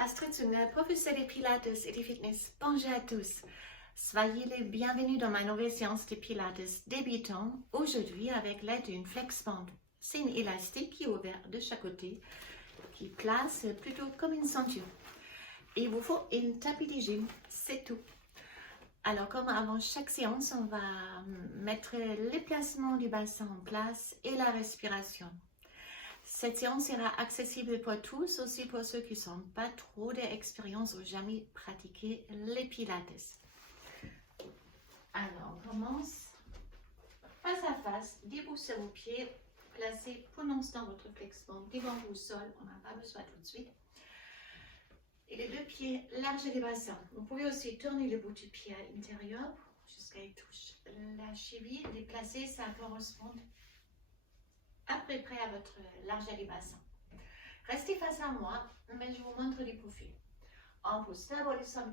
Astrid Zunger, professeure de Pilates et de fitness. Bonjour à tous. Soyez les bienvenus dans ma nouvelle séance de Pilates débutant aujourd'hui avec l'aide d'une flex band. C'est une élastique qui est ouverte de chaque côté, qui place plutôt comme une ceinture. Et il vous faut une tapis de gym, c'est tout. Alors comme avant chaque séance, on va mettre les placements du bassin en place et la respiration. Cette séance sera accessible pour tous, aussi pour ceux qui n'ont pas trop d'expérience ou jamais pratiqué les pilates. Alors, on commence face à face, debout sur vos pieds, placez pour l'instant votre flex-band devant vous au sol, on n'a pas besoin tout de suite. Et les deux pieds larges des bassins. Vous pouvez aussi tourner le bout du pied à l'intérieur jusqu'à y toucher la cheville, déplacer, ça correspond à peu près à votre largeur du bassin. Restez face à moi, mais je vous montre les profils. On pousse d'abord le sommet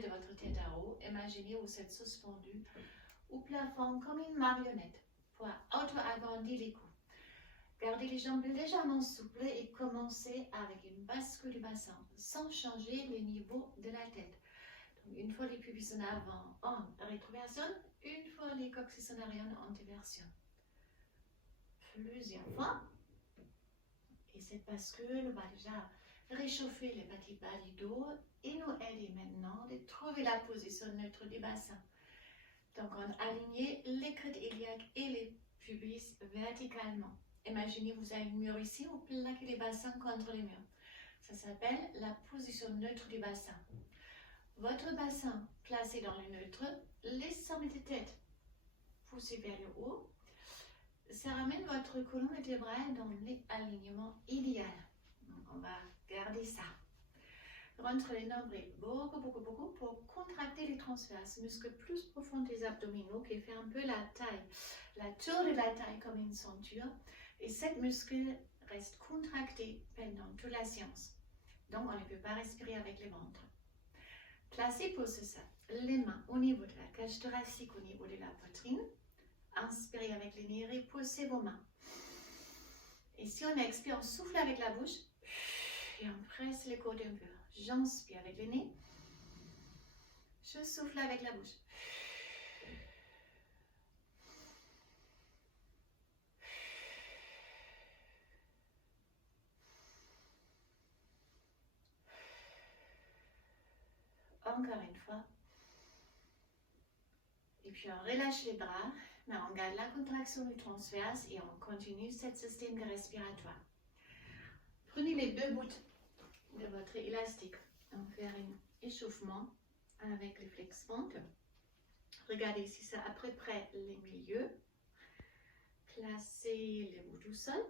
de votre tête à haut. Imaginez vous êtes suspendu au plafond comme une marionnette pour auto-agrandir les coups. Gardez les jambes légèrement souples et commencez avec une bascule du bassin sans changer le niveau de la tête. Donc, une fois les pubis en avant en rétroversion, une fois les coccyx en arrière en antéversion. Plusieurs fois. Et cette bascule va déjà réchauffer les parties bas du dos et nous aider maintenant de trouver la position neutre du bassin. Donc on aligne les crêtes iliaques et les pubis verticalement. Imaginez vous avez un mur ici, vous plaquez les bassins contre les murs. Ça s'appelle la position neutre du bassin. Votre bassin placé dans le neutre, les sommets de tête poussés vers le haut. Ça ramène votre colonne vertébrale dans l'alignement idéal. Donc on va garder ça. Rentre les nombrils beaucoup pour contracter les transverses, muscles plus profonds des abdominaux qui fait un peu la taille, la tour de la taille comme une ceinture. Et cette muscle reste contracté pendant toute la séance. Donc on ne peut pas respirer avec le ventre. Placez pour ça les mains au niveau de la cage thoracique, au niveau de la poitrine. Inspirez avec les nez, repoussez vos mains. Et si on expire, on souffle avec la bouche et on presse les côtes un peu. J'inspire avec le nez. Je souffle avec la bouche. Encore une fois. Et puis on relâche les bras. Mais on garde la contraction du transverse et on continue ce système respiratoire. Prenez les deux bouts de votre élastique. On va faire un échauffement avec le flex band. Regardez si c'est à peu près les milieux. Placez les bouts au sol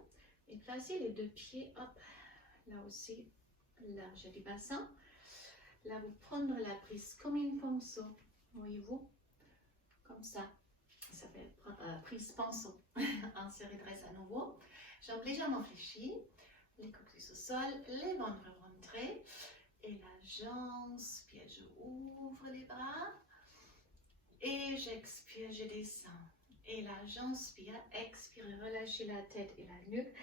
et placez les deux pieds, hop, là aussi, large du bassin. Là, vous prenez la prise comme une pinceau, voyez-vous, comme ça. Ça s'appelle prise pinceau. Insérez dresse à nouveau. Jambes légèrement fléchies, les coccyx au sol, les ventres rentrés. Et là, j'inspire, je ouvre les bras. Et j'expire, je descends. Et là, j'inspire, expire, relâchez la tête et la nuque.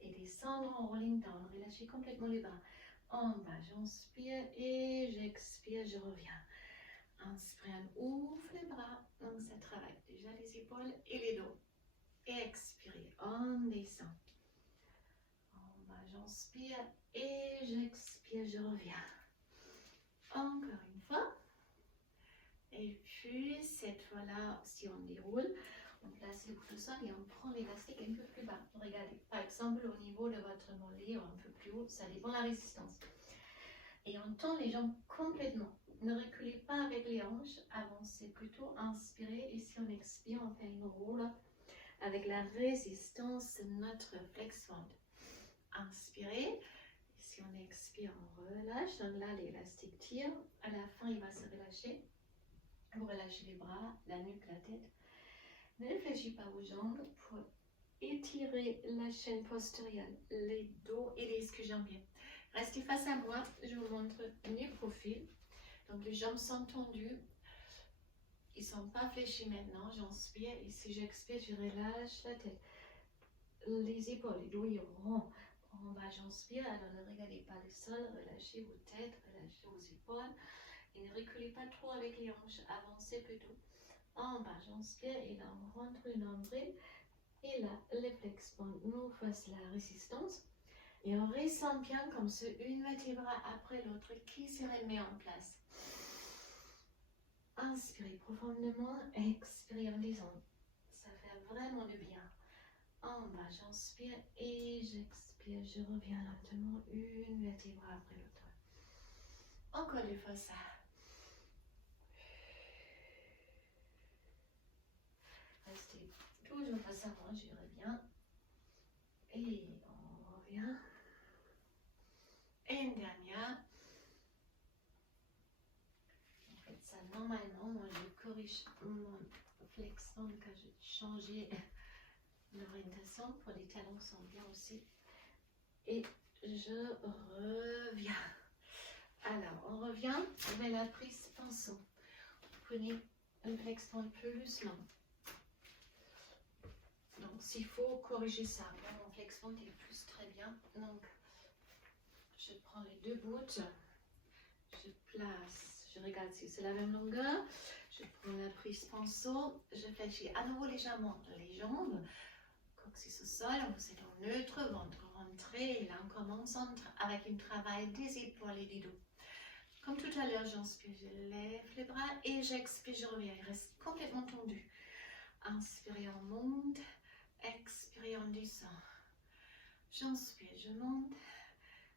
Et descendre en rolling down, relâchez complètement les bras. En bas, j'inspire et j'expire, je reviens. Inspire, ouvre les bras. Donc ça travaille déjà les épaules et les dos. Et expirez, on descend. En bas, j'inspire et j'expire, je reviens. Encore une fois. Et puis, cette fois-là, si on déroule, on place le bout au sol et on prend l'élastique un peu plus bas. Regardez, par exemple, au niveau de votre mollet ou un peu plus haut, ça dépend de la résistance. Et on tend les jambes complètement. Ne reculez pas avec les hanches, avancez plutôt, inspirez. Et si on expire, on fait une roll avec la résistance de notre flex band. Inspirez. Et si on expire, on relâche. Donc là, l'élastique tire. À la fin, il va se relâcher. Vous relâchez les bras, la nuque, la tête. Ne réfléchissez pas aux jambes pour étirer la chaîne postérieure, les dos et les ischio-jambiers. Restez face à moi, je vous montre mes profils. Donc les jambes sont tendues, ils ne sont pas fléchis maintenant. J'inspire et si j'expire, je relâche la tête. Les épaules, les dos, ils rompent. On En bas, j'inspire. Alors, ne regardez pas le sol. Relâchez vos têtes, relâchez vos épaules. Et ne reculez pas trop avec les hanches. Avancez plutôt. En bas, j'inspire. Et là, on rentre le nombril. Et là, le flex nous fasse la résistance. Et on ressent bien comme ce une vertèbre après l'autre qui se remet en place. Inspirez profondément, expirez en disant. Ça fait vraiment du bien. En bas, j'inspire et j'expire. Je reviens lentement, une vertèbre après l'autre. Encore une fois ça. Restez toujours face à moi, je reviens. Et on revient. Et une dernière. En fait, ça, normalement, moi, je corrige mon flexion quand j'ai changé l'orientation. Pour les talons sont bien aussi. Et je reviens. Alors, on revient vers la prise pinceau. Prenez une flexion plus longue. Donc, s'il faut corriger ça, là, mon flexion est plus très bien. Donc, je prends les deux bouts, je place, je regarde si c'est la même longueur. Je prends la prise pinceau, je fléchis à nouveau légèrement les jambes. Coccyx au sol, vous êtes en neutre, ventre rentré. Et là, on commence avec un travail des épaules et du dos. Comme tout à l'heure, j'inspire, je lève les bras et j'expire, je reviens. Il reste complètement tendu. Inspirez, on monte. Expirez, on descend. J'inspire, je monte.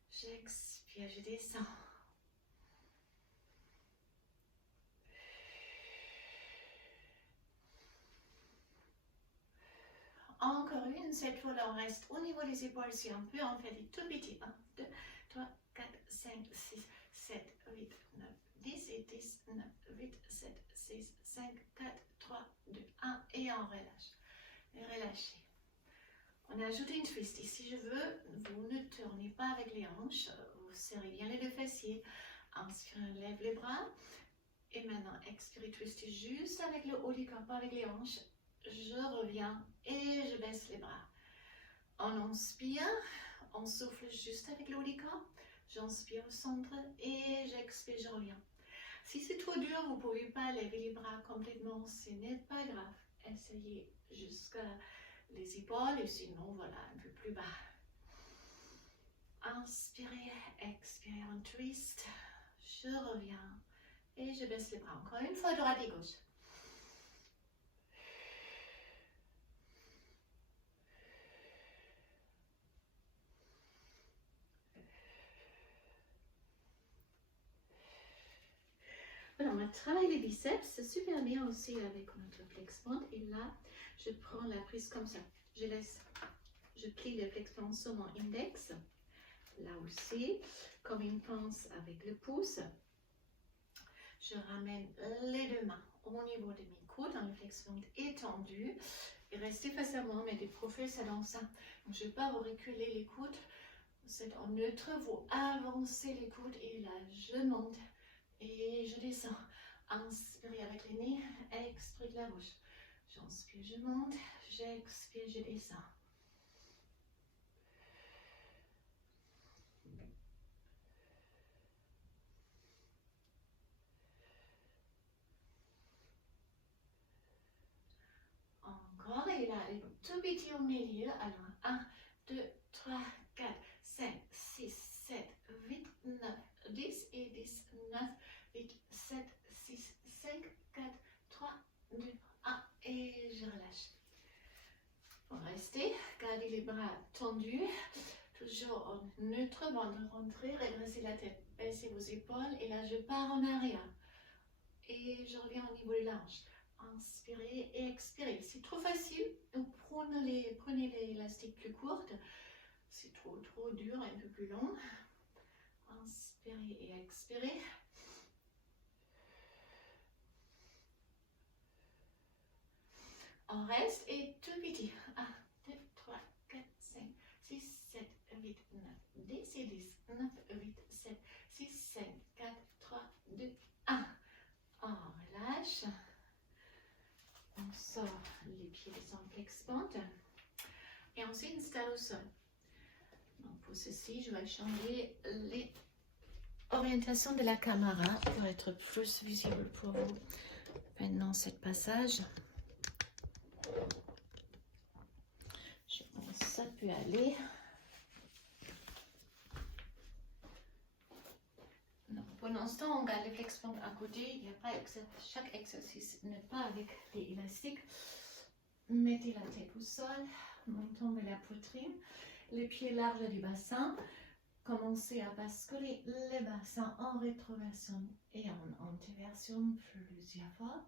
J'expire, je descends. Encore une, cette fois là on reste au niveau des épaules. Si on peut, on fait des tout petits. 1, 2, 3, 4, 5, 6, 7, 8, 9, 10 et 10, 9, 8, 7, 6, 5, 4, 3, 2, 1 et on relâche. Et relâchez. On ajoute une twist. Et si je veux, vous ne tournez pas avec les hanches. Vous serrez bien les deux fessiers. Inspirez, on lève les bras. Et maintenant, expirez, twistez juste avec le haut du corps, pas avec les hanches. Je reviens et je baisse les bras. On inspire, on souffle juste avec le haut du corps. J'inspire au centre et j'expire, je reviens. Si c'est trop dur, vous ne pouvez pas lever les bras complètement, ce n'est pas grave. Essayez jusqu'à les épaules et sinon, voilà, un peu plus bas. Inspirez, expirez, on twist. Je reviens et je baisse les bras. Encore une fois, droite et gauche. Voilà, on va travailler les biceps, c'est super bien aussi avec notre flex point. Et là, je prends la prise comme ça. Je plie le flex point sur mon index. Là aussi, comme une pince avec le pouce. Je ramène les deux mains au niveau de mes coudes, dans le flex point étendu. Et restez face à moi, mettez profil, ça dans ça. Donc, je ne vais pas vous reculer les coudes. Vous êtes en neutre, vous avancez les coudes et là, je monte. Et je descends. Inspirez avec les nez, expirez de la bouche. J'inspire, je monte, j'expire, je descends. Encore, et là, les tout petits au milieu. Alors, 1, 2, 3, 4, 5, 6, 7, 8, 9, 10 et 10, 9, 8, 7, 6, 5, 4, 3, 2, 1 et je relâche. Pour rester, gardez les bras tendus, toujours en neutre, ventre rentré, redressez la tête, baissez vos épaules et là je pars en arrière. Et je reviens au niveau de la hanche. Inspirez et expirez. C'est trop facile, donc prenez l'élastique plus courte. C'est trop dur, un peu plus long. Inspirez et expirez. On reste et tout petit. 1, 2, 3, 4, 5, 6, 7, 8, 9, 10 et 10, 9, 8, 7, 6, 5, 4, 3, 2, 1. On relâche. On sort les pieds des flex point. Et on s'installe au sol. Donc pour ceci, je vais changer les orientations de la caméra pour être plus visible pour vous. Maintenant, ce passage. Je pense que ça peut aller. Donc, pour l'instant, on garde les flexbonds à côté. Il n'y a pas chaque exercice n'est pas avec des élastiques. Mettez la tête au sol, montons vers la poitrine, les pieds larges du bassin. Commencez à basculer le bassin en rétroversion et en antéversion plusieurs fois.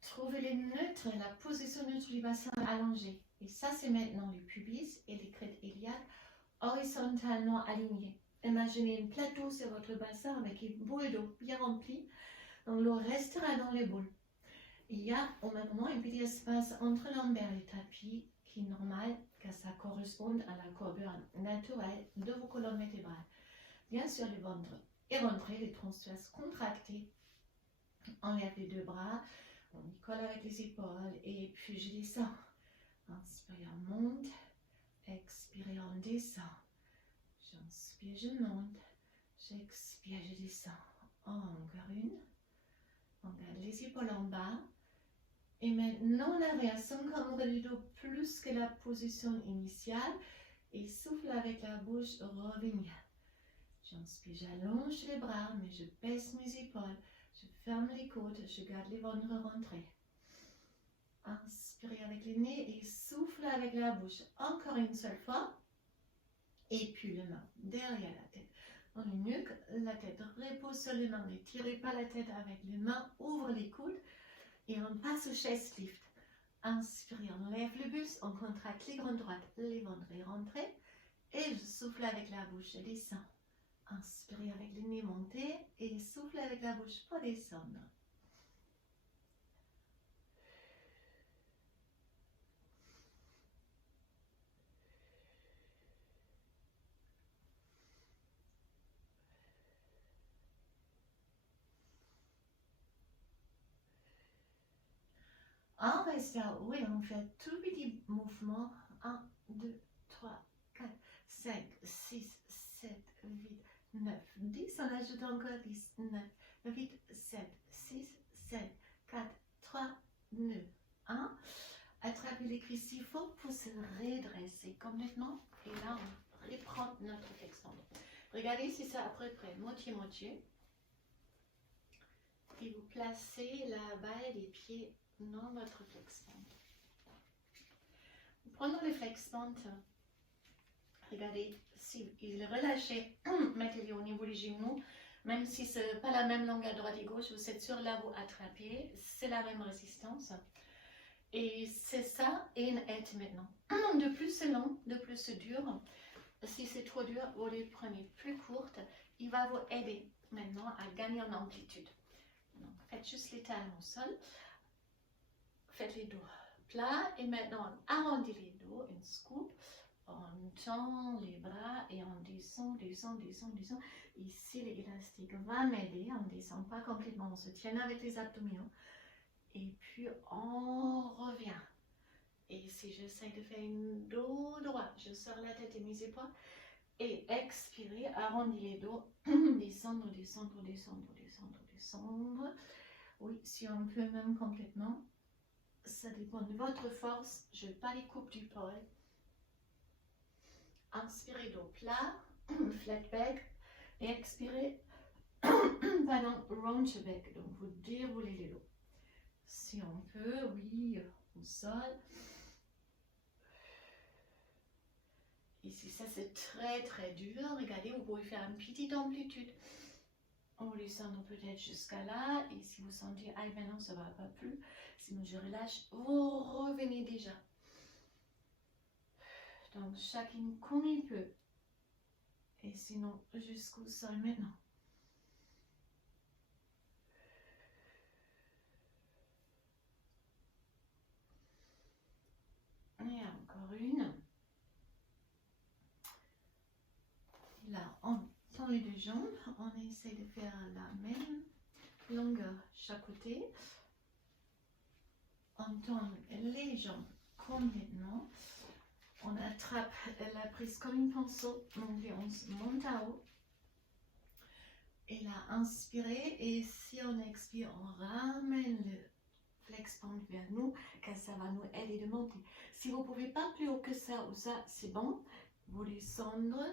Trouvez les neutres, la position neutre du bassin allongé. Et ça, c'est maintenant le pubis et les crêtes iliaques horizontalement alignés. Imaginez un plateau sur votre bassin avec une boule d'eau bien remplie. Donc, l'eau restera dans les boules. Il y a au même moment un petit espace entre l'ombre et le tapis qui est normal, car ça correspond à la courbure naturelle de vos colonnes vertébrales. Bien sûr, le ventre est rentré, les transverses contractés. Enlève les deux bras, on y colle avec les épaules et puis je descends. Inspirez, on monte. Expirez, on descend. J'inspire, je monte. J'expire, je descends. Encore une. On garde les épaules en bas. Et maintenant, on avance encore le dos plus que la position initiale. Et souffle avec la bouche, revenir. J'inspire, j'allonge les bras, mais je baisse mes épaules. Je ferme les côtes, je garde les ventres rentrés. Inspirez avec les nez et souffle avec la bouche. Encore une seule fois. Et puis les mains derrière la tête. Dans le nuque, la tête repose sur les mains. Ne tirez pas la tête avec les mains. Ouvre les coudes. Et on passe au chest lift. Inspirez, on lève le buste. On contracte les grandes droites. Les ventres rentrés. Et je souffle avec la bouche. Je descends. Inspirez avec le nez monté. Et souffle avec la bouche pour descendre. On va se faire, oui, on fait tout petit mouvement. 1, 2, 3, 4, 5, 6, 7, 8, 9, 10. On ajoute encore 10, 9, 8, 7, 6, 7, 4, 3, 2, 1. Attrapez les cuisses s'il faut pour se redresser complètement. Et là, on reprend notre flexion. Regardez si c'est à peu près moitié-moitié. Et vous placez la balle des pieds dans votre flex-band. Prenons le flex-band. Regardez, si il est relâché, mettez-le au niveau des genoux. Même si ce n'est pas la même longueur droite et gauche, vous êtes sûr là, vous attrapez. C'est la même résistance. Et c'est ça, et une aide maintenant. De plus c'est long, de plus c'est dur. Si c'est trop dur, vous les prenez plus courtes. Il va vous aider maintenant à gagner en amplitude. Donc, faites juste les talons au sol. Faites les dos plats et maintenant on arrondit les dos, une scoop, on tend les bras et on descend. Ici l'élastique va m'aider, on ne descend pas complètement, on se tient avec les abdominaux et puis on revient. Et ici j'essaie de faire une dos droit, je sors la tête et mes épaules et expirez, arrondis les dos, descendre. Oui, si on peut même complètement. Ça dépend de votre force. Je n'ai pas les coupes du poil. Inspirez dos plat, flat back. Et expirez, pardon, round back. Donc vous déroulez les dos. Si on peut, oui, au sol. Ici, ça c'est très très dur. Regardez, vous pouvez faire une petite amplitude. On descend peut-être jusqu'à là. Et si vous sentez, ah ben non, ça ne va pas plus. Sinon, je relâche. Vous revenez déjà. Donc, chacune comme il peut. Et sinon, jusqu'au sol maintenant. Et encore une. Là, on tend les deux jambes. On essaie de faire la même longueur chaque côté. On tend les jambes complètement. On attrape la prise comme une pinceau, donc on se monte à haut. Et là, inspirez, et si on expire, on ramène le flex pente vers nous, car ça va nous aider de monter. Si vous ne pouvez pas plus haut que ça ou ça, c'est bon. Vous descendre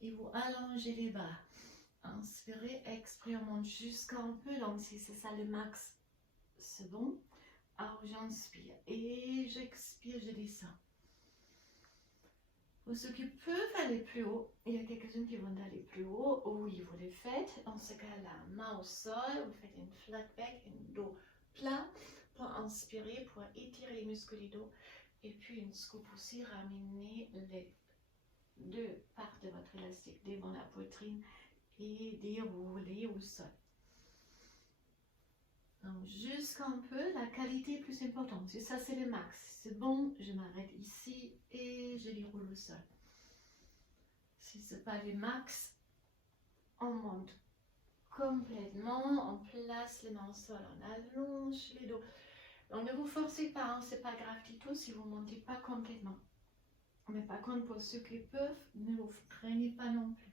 et vous allongez les bras. Inspirez, expirez, on monte jusqu'à un peu, donc si c'est ça le max, c'est bon. Alors j'inspire et j'expire, je descends. Pour ceux qui peuvent aller plus haut, il y a quelques-uns qui vont aller plus haut. Oui, vous le faites. En ce cas-là, main au sol, vous faites une flat back, un dos plat pour inspirer, pour étirer les muscles du dos. Et puis une scoop aussi, ramener les deux parts de votre élastique devant la poitrine et dérouler au sol. Donc, jusqu'un peu, la qualité est plus importante. Si ça, c'est le max. C'est bon, je m'arrête ici et je déroule au sol. Si ce n'est pas le max, on monte complètement, on place les mains au sol, on allonge les dos. Donc, ne vous forcez pas, hein, c'est pas grave du tout si vous ne montez pas complètement. Mais par contre, pour ceux qui peuvent, ne vous freinez pas non plus.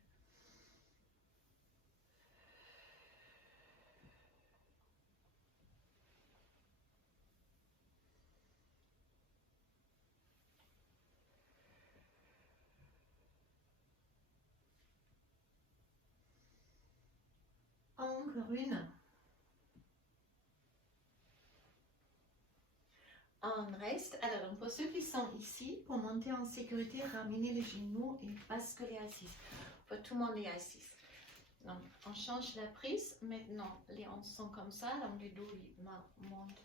Encore une. On reste. Alors, donc pour ceux qui sont ici, pour monter en sécurité, ramenez les genoux et basculer assis. Pour tout le monde est assis. Donc, on change la prise. Maintenant, les hanches sont comme ça. Donc, les dos montent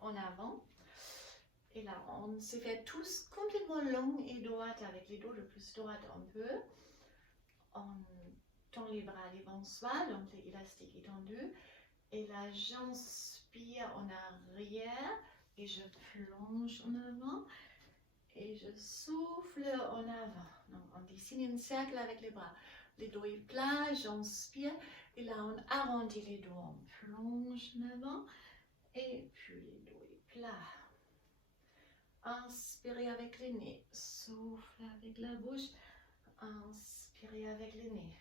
en avant. Et là, on se fait tous complètement long et droite avec les dos le plus droit on peut. On tend les bras devant soi, donc l'élastique est tendu. Et là, j'inspire en arrière et je plonge en avant. Et je souffle en avant. Donc, on dessine un cercle avec les bras. Les dos est plat, j'inspire. Et là, on arrondit les dos, on plonge en avant. Et puis, les dos est plat. Inspirez avec le nez, souffle avec la bouche, inspirez avec le nez.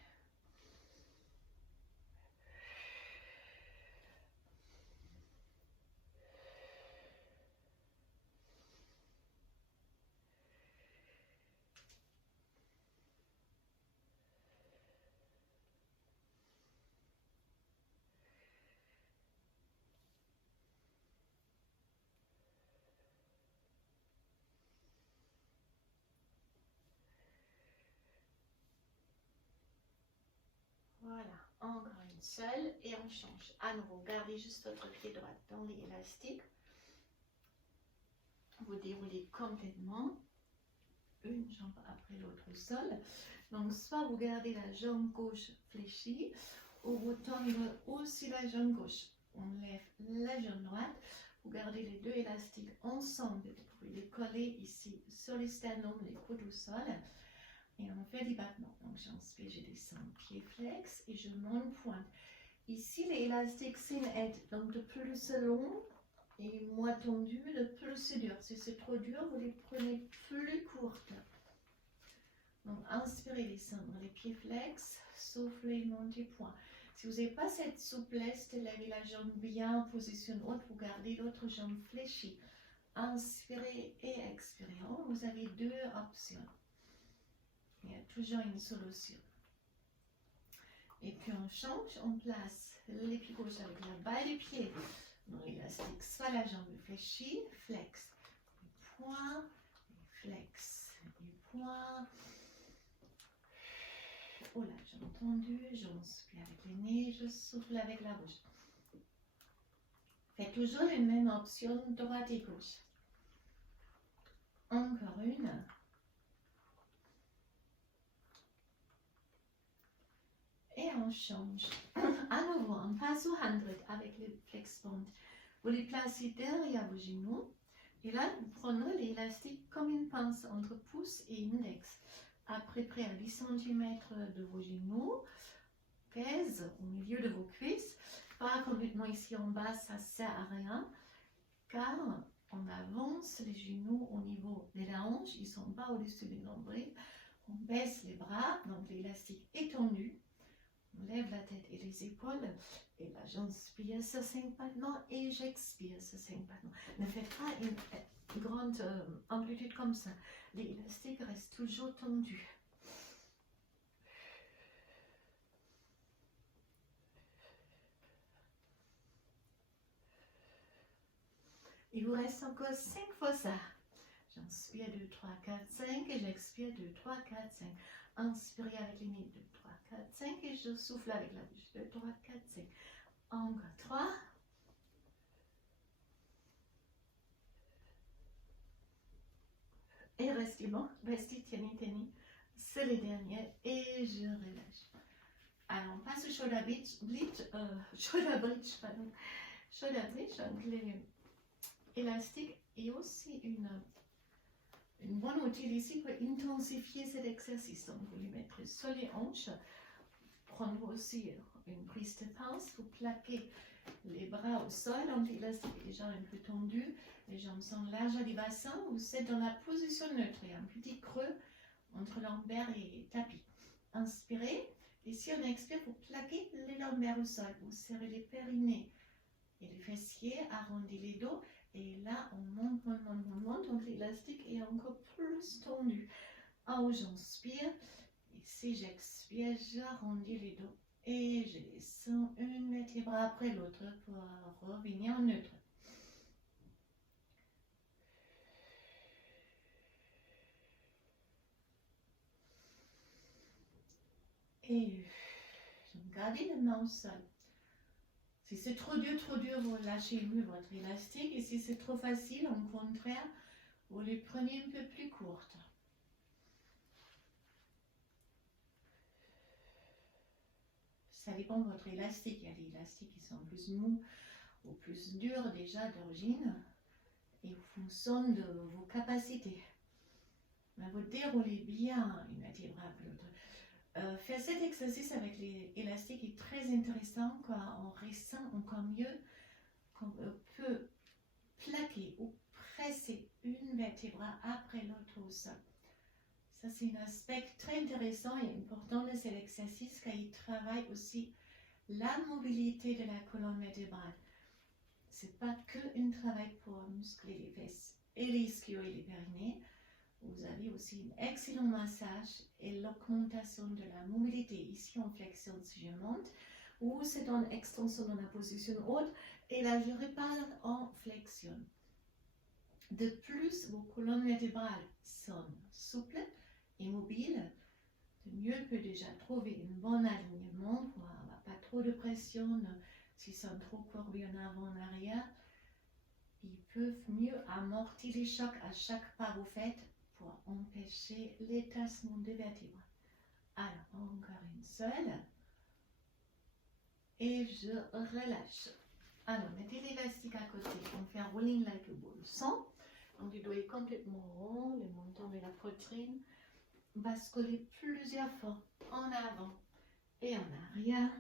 Voilà, encore une seule et on change. À nouveau, gardez juste votre pied droit dans l'élastique. Vous déroulez complètement, une jambe après l'autre au sol. Donc, soit vous gardez la jambe gauche fléchie, ou vous tendez aussi la jambe gauche. On lève la jambe droite, vous gardez les deux élastiques ensemble. Vous pouvez les coller ici sur les sternums, les coudes au sol. Et on fait des battements. Donc j'inspire, je descends, pied flex et je monte pointe. Ici, l'élastique, c'est une aide. Donc le plus long et moins tendu, le plus dur. Si c'est trop dur, vous les prenez plus courtes. Donc inspirez, descendre les pieds flex, soufflez, montez pointe. Si vous n'avez pas cette souplesse de lever la jambe bien en position haute, vous gardez l'autre jambe fléchie. Inspirez et expirez. Oh, vous avez deux options. Il y a toujours une solution. Et puis on change, on place les pieds gauche avec la balle des pieds dans l'élastique, soit la jambe fléchie, flex, et point, et flex, et point. Oh là, jambe tendue, j'inspire avec le nez, je souffle avec la bouche. Faites toujours les mêmes options, droite et gauche. Encore une. Et on change. À nouveau, on passe au 100 avec le flex bond. Vous les placez derrière vos genoux. Et là, vous prenez l'élastique comme une pince entre pouce et index. À peu près à 10 cm de vos genoux. Pèse au milieu de vos cuisses. Pas complètement ici en bas, ça ne sert à rien. Car On avance les genoux au niveau de la hanche, ils ne sont pas au-dessus du nombril. On baisse les bras, donc l'élastique est tendu. On lève la tête et les épaules. Et là, j'inspire ce 5 battements et j'expire ce 5 battements. Ne faites pas une grande amplitude comme ça. L'élastique reste toujours tendu. Il vous reste encore 5 fois ça. J'inspire 2, 3, 4, 5 et j'expire 2, 3, 4, 5. Inspirez avec les mains 2, 3, 4, 5 et je souffle avec la bouche 2, 3, 4, 5. Encore 3. Et restez bon, restez, tenez. C'est le dernier et je relâche. Alors on passe au shoulder bridge, donc l'élastique est aussi une bonne outil ici pour intensifier cet exercice. Donc vous les mettrez sur les hanches, prendre aussi une prise de pince, vous plaquez les bras au sol, donc l'élastique est déjà un peu tendu, les jambes sont larges du bassin, vous êtes dans la position neutre, il y a un petit creux entre lombaire et tapis. Inspirez, et si on expire, vous plaquez les lombaires au sol, vous serrez les périnées et les fessiers, arrondissez les dos, et là on monte, donc l'élastique est encore plus tendu. En haut, j'inspire, et si j'expire, j'arrondis les dos. Et je descends une vertèbre après l'autre pour revenir en neutre. Et gardez les mains au sol. Si c'est trop dur, vous lâchez votre élastique. Et si c'est trop facile, au contraire, vous les prenez un peu plus courtes. Ça dépend de votre élastique. Il y a des élastiques qui sont plus mous ou plus durs déjà d'origine et en fonction de vos capacités. Mais vous déroulez bien une vertèbre après l'autre. Faire cet exercice avec les élastiques est très intéressant car on ressent encore mieux qu'on peut plaquer ou presser une vertèbre après l'autre au sol. Ça, c'est un aspect très intéressant et important de cet exercice car il travaille aussi la mobilité de la colonne vertébrale. C'est pas que un travail pour muscler les fesses et les ischios et les périnées. Vous avez aussi un excellent massage et l'augmentation de la mobilité ici en flexion si je monte ou c'est en extension dans la position haute et là je repars en flexion. De plus, vos colonnes vertébrales sont souples et mobiles. Le mieux peut déjà trouver un bon alignement pour avoir pas trop de pression. S'ils sont trop courbés en avant, en arrière, ils peuvent mieux amortir les chocs à chaque pas que vous faites pour empêcher l'étassement des vertèbres. Alors, encore une seule. Et je relâche. Alors, mettez l'élastique à côté. On fait un rolling like a ball. Sans. Donc, le dos est complètement rond, le menton de la poitrine. Basculer plusieurs fois en avant et en arrière.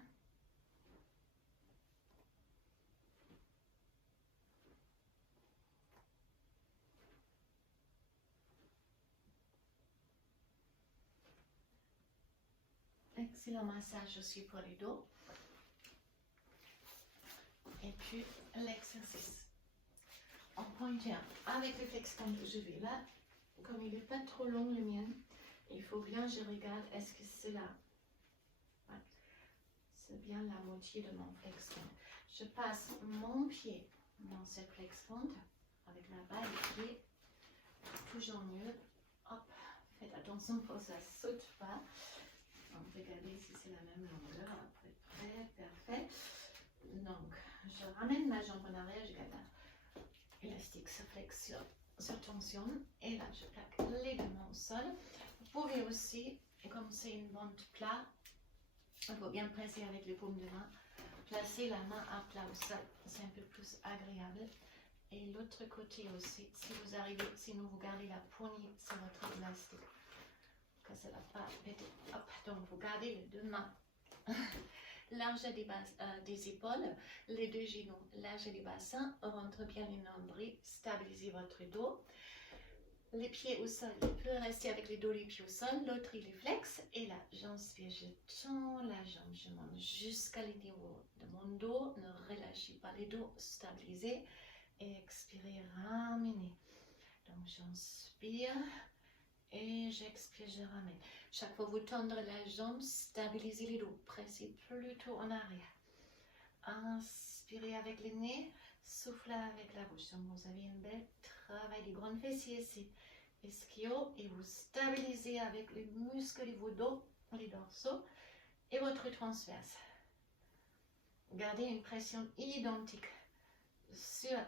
Excellent massage aussi pour les dos. Et puis l'exercice. En pointeur avec le flexion que je vais là, comme il n'est pas trop long le mien, il faut bien je regarde est-ce que c'est là. Ouais. C'est bien la moitié de mon flexion. Je passe mon pied dans cette flexion avec la balle du pied. Toujours mieux. Hop, faites attention pour que ça ne saute pas. Donc, regardez si c'est la même longueur à peu près. Parfait. Donc, je ramène ma jambe en arrière, je garde l'élastique se flexion, se tensionne. Et là, je plaque les deux mains au sol. Vous pouvez aussi, comme c'est une bande plat, il faut bien presser avec les paumes de main. Placer la main à plat au sol, c'est un peu plus agréable. Et l'autre côté aussi, si vous arrivez, sinon vous gardez la poignée sur votre élastique. Que ça ne va pas péter. Hop, donc vous gardez les deux mains largeur des épaules, les deux genoux, largeur du bassin, rentre bien les nombrils, stabilisez votre dos. Les pieds au sol, il peut rester avec les dos les pieds au sol, l'autre il est flex. Et là, j'inspire, je tends la jambe, je monte jusqu'à le niveau de mon dos. Ne relâchez pas les dos, stabilisez. Et expirez, ramenez. Donc j'inspire et j'expire, je ramène. Chaque fois que vous tendrez la jambe, stabilisez les dos, pressez plutôt en arrière. Inspirez avec le nez, soufflez avec la bouche. Donc vous avez un bel travail du grand fessier ici. Ischio, et vous stabilisez avec les muscles de vos dos, les dorsaux et votre transverse. Gardez une pression identique sur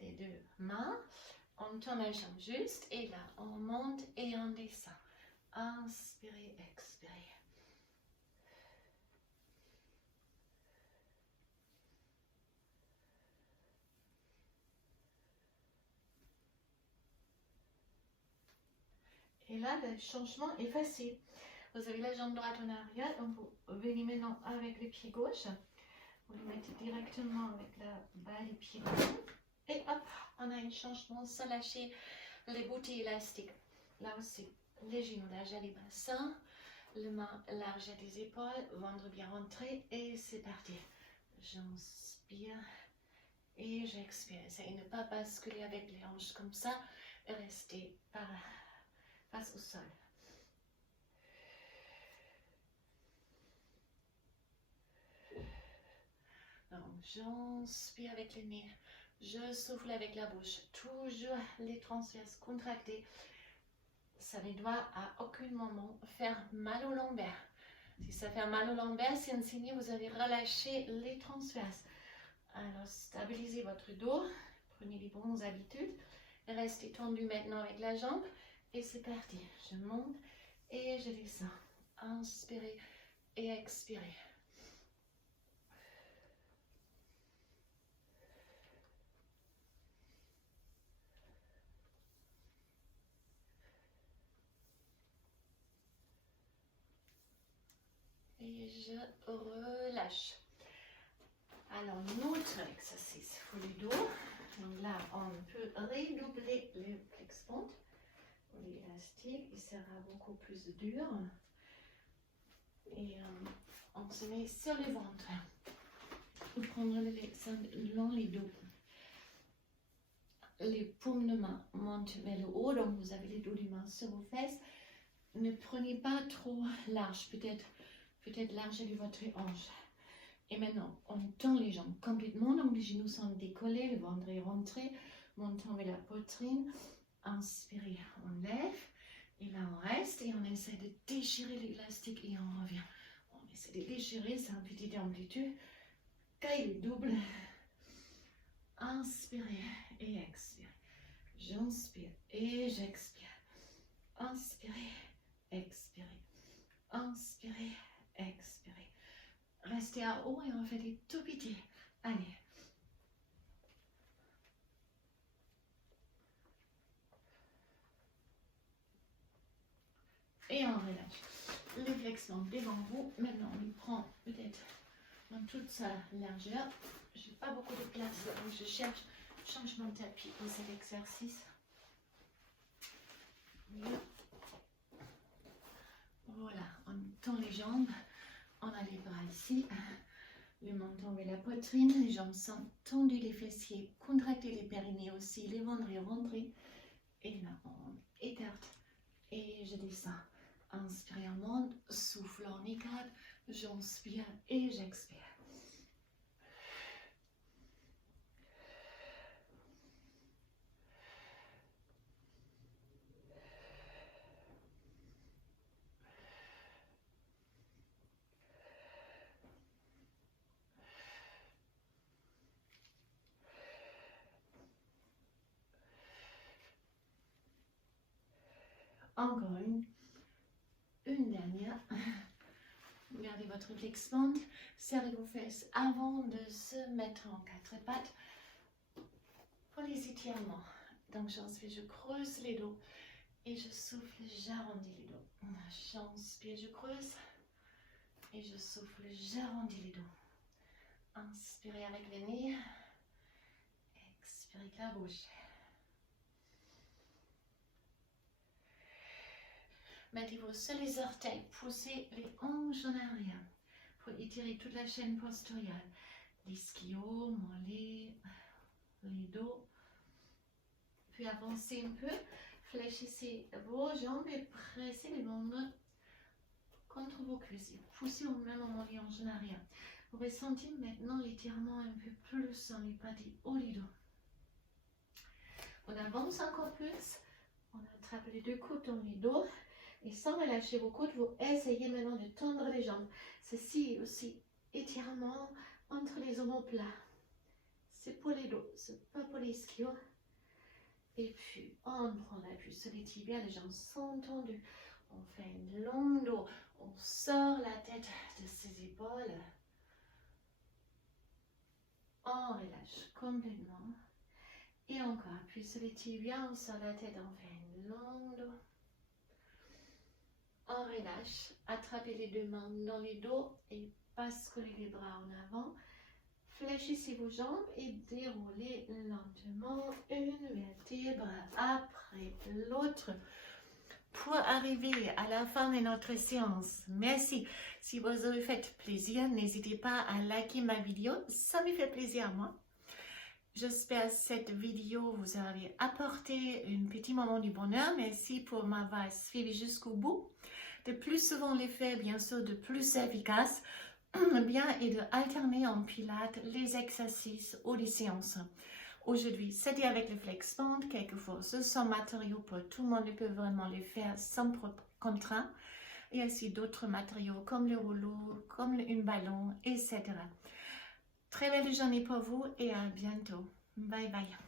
les deux mains. On tend la jambe juste et là on monte et on descend. Inspirez, expirez. Et là, le changement est facile. Vous avez la jambe droite en arrière, donc vous venez maintenant avec le pied gauche. Vous le mettez directement avec la bas du pied gauche. Et hop, on a un changement sans lâcher les boutées élastiques. Là aussi, les genoux largeur des bassins, les mains largeur des épaules, ventre bien rentré et c'est parti. J'inspire et j'expire. Essayez de ne pas basculer avec les hanches comme ça. Restez face au sol. Donc, j'inspire avec le nez. Je souffle avec la bouche. Toujours les transverses contractés. Ça ne doit à aucun moment faire mal au lombaire. Si ça fait mal au lombaire, c'est un signe que vous avez relâché les transverses. Alors, stabilisez votre dos. Prenez les bonnes habitudes. Restez tendu maintenant avec la jambe. Et c'est parti. Je monte et je descends. Inspirez et expirez. Et je relâche. Alors, notre exercice pour le dos. Donc là, on peut redoubler le flex-pente. L'élastique, il sera beaucoup plus dur. Et on se met sur le ventre. Vous prendre le l'exemple dans les dos. Les paumes de main montent vers le haut, donc vous avez les dos des mains sur vos fesses. Ne prenez pas trop large, peut-être large de votre hanche. Et maintenant, on tend les jambes complètement, donc les genoux sont décollés, le ventre est rentré, montant vers la poitrine. Inspirez, on lève, et là on reste et on essaie de déchirer l'élastique et on revient. On essaie de déchirer, c'est un petit amplitude. Caille le double. Inspirez et expirez. J'inspire et j'expire. Inspirez, expirez. Inspirez, expirez. Restez à haut et on fait des tout petits. Allez. Et on relâche. Le flexion devant vous. Maintenant, on le prend peut-être dans toute sa largeur. Je n'ai pas beaucoup de place, donc je cherche changement de tapis pour cet exercice. Voilà, on tend les jambes. On a les bras ici. Le menton vers la poitrine. Les jambes sont tendues, les fessiers contractés, les périnées aussi. Les ventres rentrés. Et là, on écarte. Et je descends. Inspire, on monte. Souffle, on écarte. J'inspire et j'expire. Encore une dernière. Gardez votre flex-pente, serrez vos fesses avant de se mettre en quatre pattes pour les étirements. Donc j'inspire, je creuse les dos et je souffle, j'arrondis les dos. J'inspire, je creuse Et je souffle, j'arrondis les dos. Inspirez avec le nez. Expirez avec la bouche. Mettez-vous sur les orteils, poussez les hanches en arrière pour étirer toute la chaîne postérieure. L'ischio, mollets, les dos. Puis avancez un peu, fléchissez vos jambes et pressez les membres contre vos cuisses. Poussez au même moment les hanches en arrière. Vous ressentez maintenant l'étirement un peu plus dans les parties haut du dos. On avance encore plus. On attrape les deux coudes dans les dos. Et sans relâcher vos coudes, vous essayez maintenant de tendre les jambes. Ceci aussi, étirement entre les omoplats. C'est pour les dos, c'est pas pour les ischios. Et puis, on prend l'appui sur les tibias, les jambes sont tendues. On fait un long dos. On sort la tête de ses épaules. On relâche complètement. Et encore, appui sur les tibias, on sort la tête, on fait un long dos. On relâche, attrapez les deux mains dans les dos et basculez les bras en avant. Fléchissez vos jambes et déroulez lentement une vertèbre après l'autre pour arriver à la fin de notre séance. Merci. Si vous avez fait plaisir, n'hésitez pas à liker ma vidéo. Ça me fait plaisir à moi. J'espère que cette vidéo vous a apporté un petit moment du bonheur. Merci pour m'avoir suivi jusqu'au bout. De plus souvent les faire, bien sûr, de plus efficace. Bien et de alterner en pilates les exercices ou les séances. Aujourd'hui, c'était avec le flex band, quelquefois ce sont matériaux pour tout le monde peut vraiment les faire sans contraint. Il y a aussi d'autres matériaux comme le rouleau, comme un ballon, etc. Très belle journée pour vous et à bientôt. Bye bye.